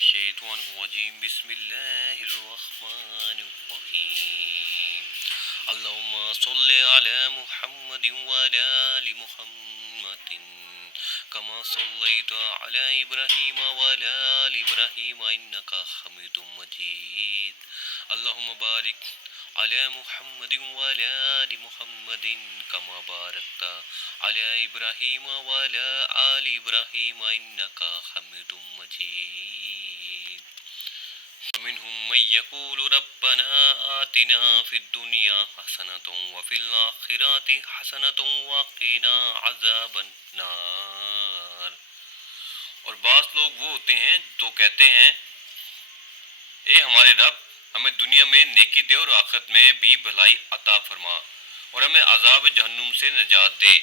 الشيطان الرجيم بسم الله الرحمن الرحيم اللهم صل على محمد وعلى آل محمد كما صليت على إبراهيم وعلى آل إبراهيم إنك حميد مجيد اللهم بارك على محمد وعلى آل محمد كما باركت على إبراهيم وعلى آل إبراهيم إنك حميد مجيد ومنهم من يقول ربنا آتنا في الدنيا حسنة وفي الآخرة حسنة وقنا عذاب النار. اور بعض لوگ وہ ہوتے ہیں جو کہتے ہیں اے ہمارے رب ہمیں دنیا میں نیکی دے اور آخرت میں بھی بھلائی عطا فرما اور ہمیں عذاب جہنم سے نجات دے.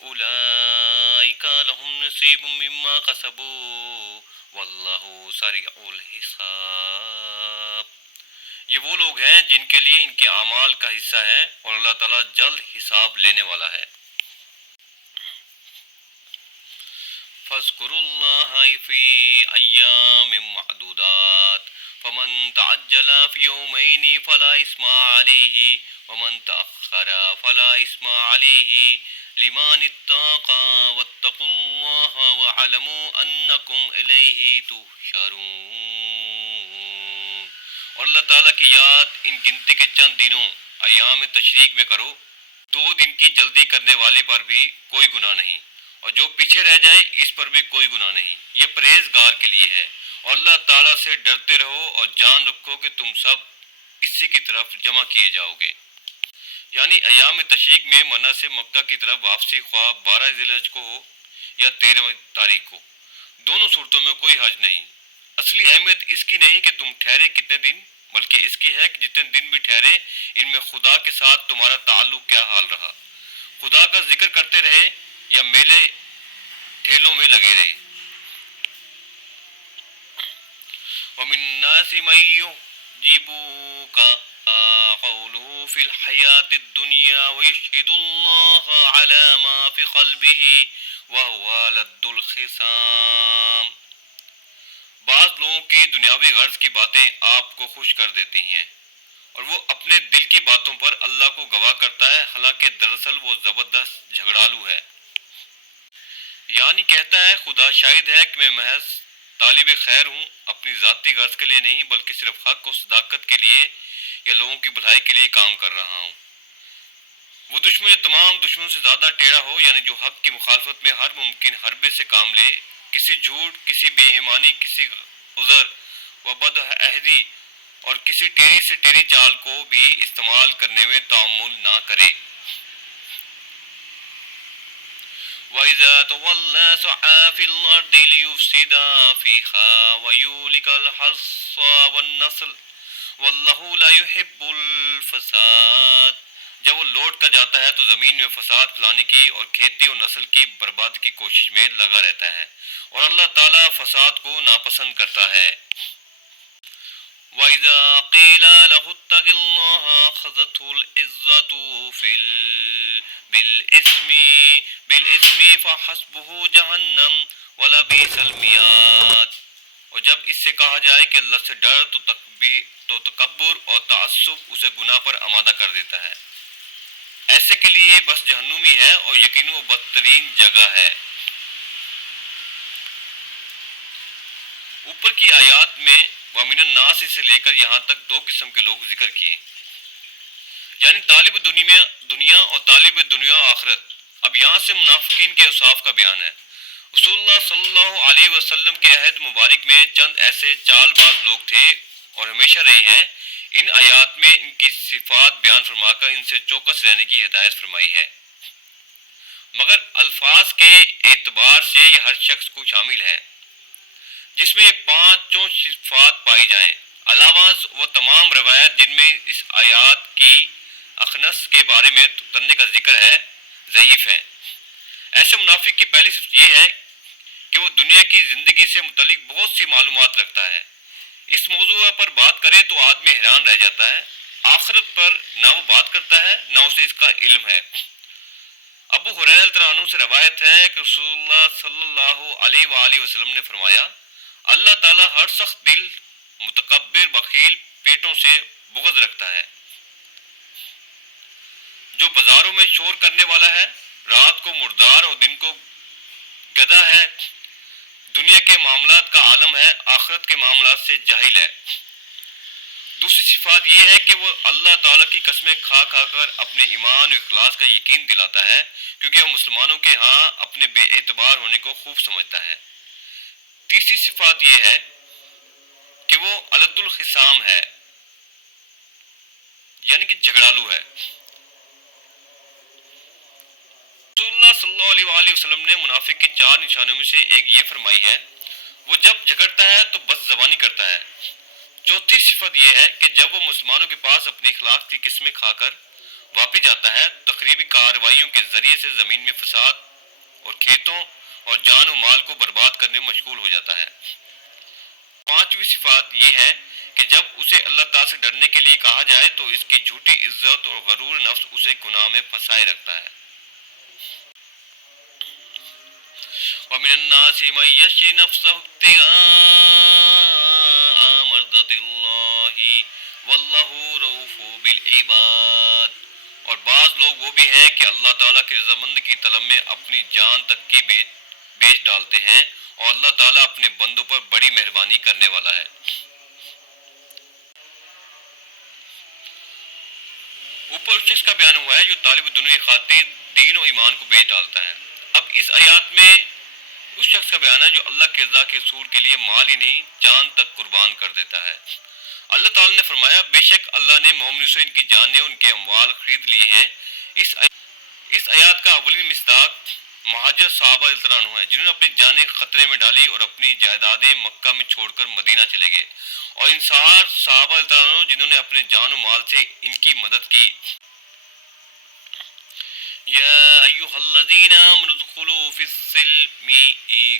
اولئک لهم نصیب مما کسبوا واللہ سریع الحساب. یہ وہ لوگ ہیں جن کے لیے ان کے اعمال کا حصہ ہے اور اللہ تعالیٰ جلد حساب لینے والا ہے. فاذکروا اللہ فی ایام معدودات فمن تعجل فی یومین فلا اثم علیہ ومن تأخر فلا اثم علیہ لمن اتقى واتقوا اللہ واعلموا انکم الیہ تحشرون. اور اللہ تعالیٰ کی یاد ان گنتی کے چند دنوں ایام تشریق میں کرو. 2 دن کی جلدی کرنے والے پر بھی کوئی گناہ نہیں اور جو پیچھے رہ جائے اس پر بھی کوئی گناہ نہیں. یہ پرہیزگار کے لیے ہے. اور اللہ تعالیٰ سے ڈرتے رہو اور جان رکھو کہ تم سب اسی کی طرف جمع کیے جاؤ گے. یعنی ایام تشریق میں منع سے مکہ کی طرف واپسی خواہ 12 ذی الحجہ کو ہو یا 13 تاریخ کو، دونوں صورتوں میں کوئی حرج نہیں. اصلی اہمیت اس کی نہیں کہ تم ٹھہرے کتنے دن، بلکہ اس کی ہے کہ جتنے دن بھی ٹھہرے ان میں خدا کے ساتھ تمہارا تعلق کیا حال رہا. خدا کا ذکر کرتے رہے یا میلے ٹھیلوں میں لگے رہے. وَمِن النَّاسِ مَن يُعْجِبُكَ قَوْلُهُ فِي الْحَيَاةِ الدُّنْيَا وَيَشْهَدُ اللَّهَ عَلَى مَا فِي قَلْبِهِ وَهُوَ لَذُّ الْخِصَامِ. بعض لوگوں کی دنیاوی غرض کی باتیں آپ کو خوش کر دیتی ہیں اور وہ اپنے دل کی باتوں پر اللہ کو گواہ کرتا ہے، حالانکہ دراصل وہ زبردست جھگڑالو ہے. یعنی کہتا ہے خدا شاہد ہے کہ میں محض طالب خیر ہوں، اپنی ذاتی غرض کے لیے نہیں بلکہ صرف حق اور صداقت کے لیے یا لوگوں کی بھلائی کے لیے کام کر رہا ہوں. وہ دشمن جو تمام دشمنوں سے زیادہ ٹیڑھا ہو، یعنی جو حق کی مخالفت میں ہر ممکن حربے سے کام لے، کسی جھوٹ، کسی بے ایمانی، کسی عذر و بد عہدی اور کسی ٹیڑھی سے ٹیڑھی چال کو بھی استعمال کرنے میں تعامل نہ کرے. وَإِذَا تَوَلَّى سَعَىٰ فِي الْأَرْضِ لِيُفْسِدَ فِيهَا وَيُهْلِكَ الْحَرْثَ وَالنَّسْلَ وَاللَّهُ لَا يُحِبُّ الْفَسَادَ. جب وہ لوٹ کر جاتا ہے تو زمین میں فساد پھیلانے کی اور کھیتی اور نسل کی برباد کی کوشش میں لگا رہتا ہے اور اللہ تعالیٰ فساد کو ناپسند کرتا ہے. وَإِذَا قِيلَ لَهُ اتَّقِ اللَّهَ أَخَذَتْهُ الْعِزَّةُ بِالْإِثْمِ فَحَسْبُهُ جَهَنَّمُ وَلَبِئْسَ الْمِہَادُ. اور جب اس سے کہا جائے کہ اللہ سے ڈر تو تکبر اور تعصب اسے گناہ پر آمادہ کر دیتا ہے. ایسے کے لیے بس جہنم ہی ہے اور یقیناً وہ بدترین جگہ ہے. اوپر کی آیات میں وَمِنَ النَّاسِ سے لے کر یہاں تک 2 قسم کے لوگ ذکر کیے، یعنی طالب دنیا اور طالب دنیا و آخرت. اب یہاں سے منافقین کے اوصاف کا بیان ہے. رسول اللہ صلی اللہ علیہ وسلم کے عہد مبارک میں چند ایسے چال باز لوگ تھے اور ہمیشہ رہے ہیں. ان آیات میں ان کی صفات بیان فرما کر ان سے چوکس رہنے کی ہدایت فرمائی ہے، مگر الفاظ کے اعتبار سے یہ ہر شخص کو شامل ہے جس میں یہ 5 صفات پائی جائیں. علاوہ وہ تمام روایت جن میں اس آیات کی اخنس کے بارے میں اترنے کا ذکر ہے ضعیف ہے. ایسے منافق کی پہلی صفت یہ ہے کہ وہ دنیا کی زندگی سے متعلق بہت سی معلومات رکھتا ہے. اس موضوع پر بات کرے تو آدمی حیران رہ جاتا ہے. آخرت پر نہ وہ بات کرتا ہے نہ اسے اس کا علم ہے. ابو ہریرہ رضی اللہ عنہ سے روایت ہے کہ رسول اللہ صلی اللہ علیہ وآلہ وسلم نے فرمایا اللہ تعالیٰ ہر سخت دل، متکبر، بخیل پیٹوں سے بغض رکھتا ہے۔ جو بازاروں میں شور کرنے والا ہے، رات کو مردار اور دن کو گدھا ہے، دنیا کے معاملات کا عالم ہے، آخرت کے معاملات سے جاہل ہے۔ دوسری صفات یہ ہے کہ وہ اللہ تعالیٰ کی قسمیں کھا کھا کر اپنے ایمان و اخلاص کا یقین دلاتا ہے، کیونکہ وہ مسلمانوں کے ہاں اپنے بے اعتبار ہونے کو خوب سمجھتا ہے۔ تیسری صفات یہ ہے کہ وہ الد الخصام ہے، یعنی کہ جھگڑالو ہے۔ رسول اللہ صلی اللہ علیہ وآلہ وسلم نے منافق کے 4 نشانوں میں سے ایک یہ فرمائی ہے، وہ جب جھگڑتا ہے تو بد زبانی کرتا ہے۔ چوتھی صفت یہ ہے کہ جب وہ مسلمانوں کے پاس اپنی اخلاق کی قسمیں کھا کر واپس جاتا ہے، تخریبی کارروائیوں کے ذریعے سے زمین میں فساد اور کھیتوں اور جان و مال کو برباد کرنے میں مشغول ہو جاتا ہے۔ پانچویں صفات یہ ہے کہ جب اسے اللہ تعالیٰ سے ڈرنے کے لیے کہا جائے تو اس کی جھوٹی عزت اور غرور نفس اسے گناہ میں پھنسائے رکھتا ہے۔ وَمِنَ النَّاسِ مَن يَشْرِي نَفْسَهُ ابْتِغَاءَ مَرْضَاتِ اللَّهِ وَاللَّهُ رَءُوفٌ بِالْعِبَادِ، اور بعض لوگ وہ بھی ہیں کہ اللہ تعالیٰ کی رضامندی کی طلب میں اپنی جان تک کی بیچ ڈالتے ہیں، اور اللہ تعالیٰ اپنے بندوں پر بڑی مہربانی کرنے والا ہے۔ اوپر اس شخص کا بیان ہوا ہے جو طالب دنیا خاطر دین و ایمان کو بیچ ڈالتا ہے۔ اب اس آیات میں اس شخص کا بیان ہے جو اللہ کی رضا کے حصول کے لیے مال ہی نہیں جان تک قربان کر دیتا ہے۔ اللہ تعالیٰ نے فرمایا، بے شک اللہ نے مومنوں سے ان کی جانیں ان کے اموال خرید لیے ہیں۔ اس آیات کا اولین مصداق مہاجر صحابہ رضی اللہ عنہ ہیں، جنہوں نے اپنی جانیں خطرے میں ڈالی اور اپنی جائیدادیں مکہ میں چھوڑ کر مدینہ چلے گئے، اور انصار صحابہ رضی اللہ عنہ جنہوں نے اپنے جان و مال سے ان کی مدد کی۔ يا أيها الذين آمنوا ادخلوا في السلم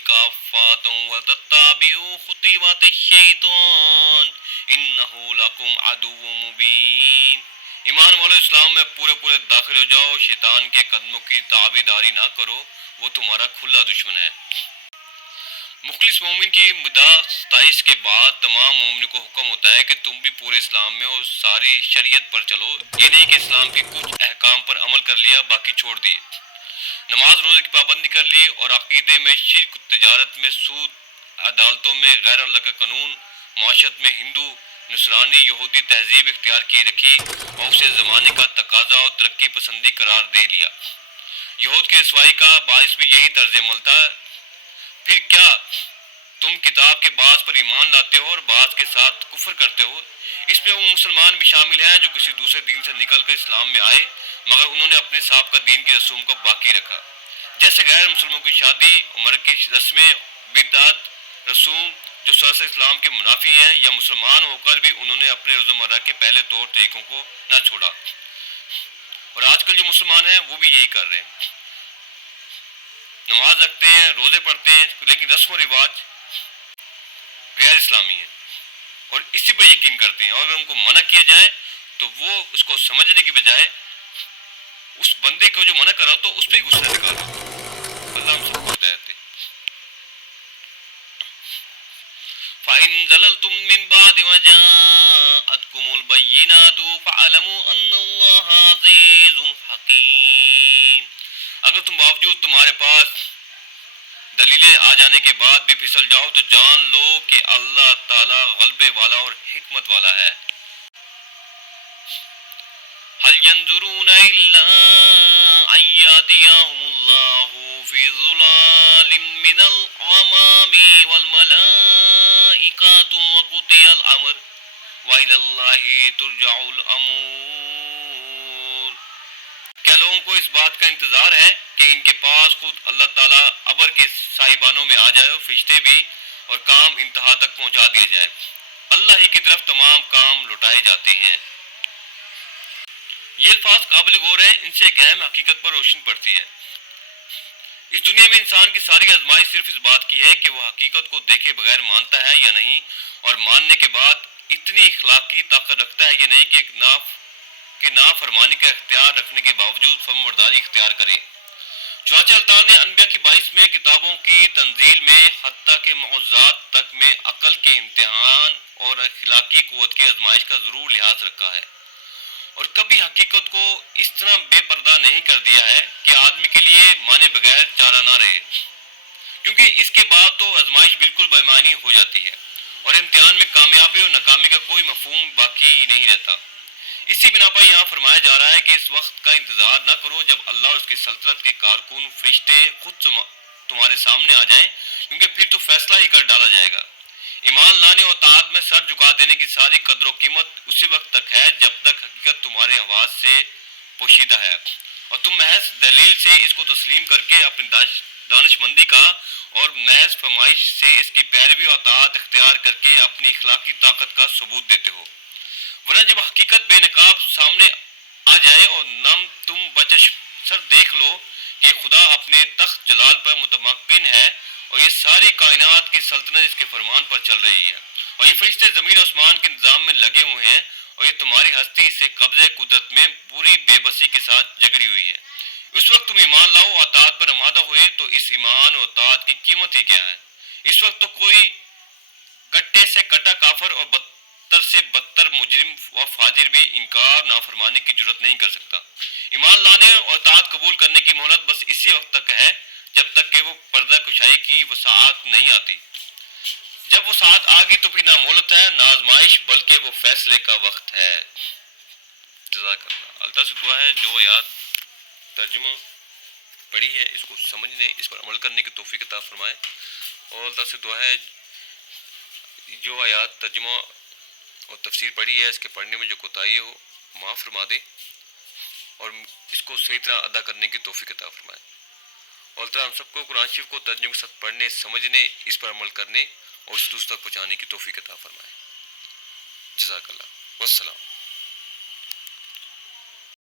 كافة وتتبعوا خطوات الشيطان إنه لكم عدو مبين۔ ایمان والو، اسلام میں پورے داخل ہو جاؤ، شیطان کے قدموں کی تابعداری نہ کرو، وہ تمہارا کھلا دشمن ہے۔ مخلص مومن کی مدعا 27 کے بعد تمام مومنوں کو حکم ہوتا ہے کہ تم بھی پورے اسلام میں اور ساری شریعت پر چلو، یہ نہیں کہ اسلام کے کچھ احکام پر عمل کر لیا باقی چھوڑ دیے، نماز روزے کی پابندی کر لی اور عقیدے میں شرک، تجارت میں سود، عدالتوں میں غیر اللہ کا قانون، معاشرت میں ہندو، نصرانی، یہودی تہذیب اختیار کی رکھی اور اسے زمانے کا تقاضا اور ترقی پسندی قرار دے لیا۔ یہود کی رسوائی کا باعث بھی یہی طرز عمل تھا۔ پھر کیا تم کتاب کے بعض پر ایمان لاتے ہو اور بعض کے ساتھ کفر کرتے ہو؟ اس میں وہ مسلمان بھی شامل ہیں جو کسی دوسرے دین سے نکل کر اسلام میں آئے مگر انہوں نے اپنے سابقہ دین کی رسوم کو باقی رکھا، جیسے غیر مسلموں کی شادی، عمر کی رسمیں، بدعت، رسوم جو سراسر اسلام کے منافی ہیں، یا مسلمان ہو کر بھی انہوں نے اپنے روزمرہ کے پہلے طور طریقوں کو نہ چھوڑا۔ اور آج کل جو مسلمان ہیں وہ بھی یہی کر رہے ہیں، نماز رکھتے ہیں، روزے پڑھتے ہیں، لیکن رسم و رواج غیر اسلامی ہیں اور اسی پر یقین کرتے ہیں، اور اگر ان کو منع کیا جائے تو وہ اس کو سمجھنے کی بجائے اس بندے کو جو منع کرا تو اس پہ ہی غصہ نکالتے۔ اللہ ہم سب کو ہدایت دے۔ فَإِن زَلَلْتُم مِّن بَعْدِ مَا جَاءَتْكُمُ الْبَيِّنَاتُ فَاعْلَمُوا أَنَّ اللَّهَ عَزِيزٌ حَكِيمٌ۔ اگر تم باوجود تمہارے پاس دلیلیں آ جانے کے بعد بھی پھسل جاؤ تو جان لو کہ اللہ تعالیٰ غلبے والا اور حکمت والا ہے۔ هل ينظرون إلا أن يأتيهم الله في ظلال من الغمام والملائكة وقضي الأمر وإلى الله ترجع الأمور۔ کیا لوگوں کو اس بات کا انتظار ہے کہ ان کے پاس خود اللہ تعالیٰ ابر کے صاحبانوں میں آ جائے اور فرشتے بھی، اور کام انتہا تک پہنچا دیا جائے؟ اللہ ہی کی طرف تمام کام لوٹائے جاتے ہیں۔ یہ الفاظ قابل غور ہیں، ان سے ایک اہم حقیقت پر روشنی پڑتی ہے۔ اس دنیا میں انسان کی ساری آزمائش صرف اس بات کی ہے کہ وہ حقیقت کو دیکھے بغیر مانتا ہے یا نہیں، اور ماننے کے بعد اتنی اخلاقی طاقت رکھتا ہے یا نہیں کہ نافرمانی کا اختیار رکھنے کے باوجود فرمانبرداری اختیار کرے۔ چنانچہ اللہ تعالیٰ نے انبیاء کی 22 میں کتابوں کی تنزیل میں حتیٰ کہ معجزات تک میں عقل کے امتحان اور اخلاقی قوت کی آزمائش کا ضرور لحاظ رکھا ہے، اور کبھی حقیقت کو اس طرح بے پردہ نہیں کر دیا ہے کہ آدمی کے لیے مانے بغیر چارہ نہ رہے، کیونکہ اس کے بعد تو آزمائش بالکل بے معنی ہو جاتی ہے اور امتحان میں کامیابی اور ناکامی کا کوئی مفہوم باقی ہی نہیں رہتا۔ اسی بنا پر یہاں فرمایا جا رہا ہے کہ اس وقت کا انتظار نہ کرو جب اللہ اور اس کی سلطنت کے کارکن فرشتے خود تمہارے سامنے آ جائیں، کیونکہ پھر تو فیصلہ ہی کر ڈالا جائے گا۔ ایمان لانے اور اطاعت میں سر جھکا دینے کی ساری قدر و قیمت اسی وقت تک ہے جب تک حقیقت تمہارے آواز سے پوشیدہ ہے اور تم محض دلیل سے اس کو تسلیم کر کے اپنی دانش مندی کا اور محض فرمائش سے اس کی پیروی اور اطاعت اختیار کر کے اپنی اخلاقی طاقت کا ثبوت دیتے ہو، ورنہ جب حقیقت بے نقاب سامنے آ جائے اور نم تم بچشم سر دیکھ لو کہ خدا اپنے تخت جلال پر متمکن ہے اور یہ ساری کائنات کی سلطنت اس کے فرمان پر چل رہی ہے، اور یہ فرشتے زمین و آسمان کے نظام میں لگے ہوئے ہیں، اور یہ تمہاری ہستی سے قبضہ قدرت میں پوری بے بسی کے ساتھ جگڑی ہوئی ہے۔ اس وقت تم ایمان لاؤ اطاعت پر آمادہ ہوئے تو اس ایمان اور اطاعت کی قیمت ہی کیا ہے؟ اس وقت تو کوئی کٹے سے کٹا کافر اور بدتر سے بدتر مجرم و فاجر بھی انکار نافرمانی کی جرت نہیں کر سکتا۔ ایمان لانے اور اطاعت قبول کرنے کی مہلت بس اسی وقت تک ہے جب تک کہ وہ پردہ کشائی کی وسعت نہیں آتی۔ جب وہ ساتھ آ گئی تو پھر نہ مہلت ہے نہ آزمائش، بلکہ وہ فیصلے کا وقت ہے۔ جزاک اللہ۔ اللہ سے دعا ہے جو آیات ترجمہ پڑھی ہے اس کو سمجھنے، اس پر عمل کرنے کی توفیق عطا فرمائے، اور اللہ سے دعا ہے جو آیات ترجمہ اور تفسیر پڑھی ہے اس کے پڑھنے میں جو کوتاہی ہو معاف فرما دے اور اس کو صحیح طرح ادا کرنے کی توفیق عطا فرمائے، اور اللہ تعالیٰ ہم سب کو قرآن شریف کو ترجمے کے ساتھ پڑھنے، سمجھنے، اس پر عمل کرنے اور اس دوسرے تک پہنچانے کی توفیق عطا فرمائے۔ جزاک اللہ، والسلام۔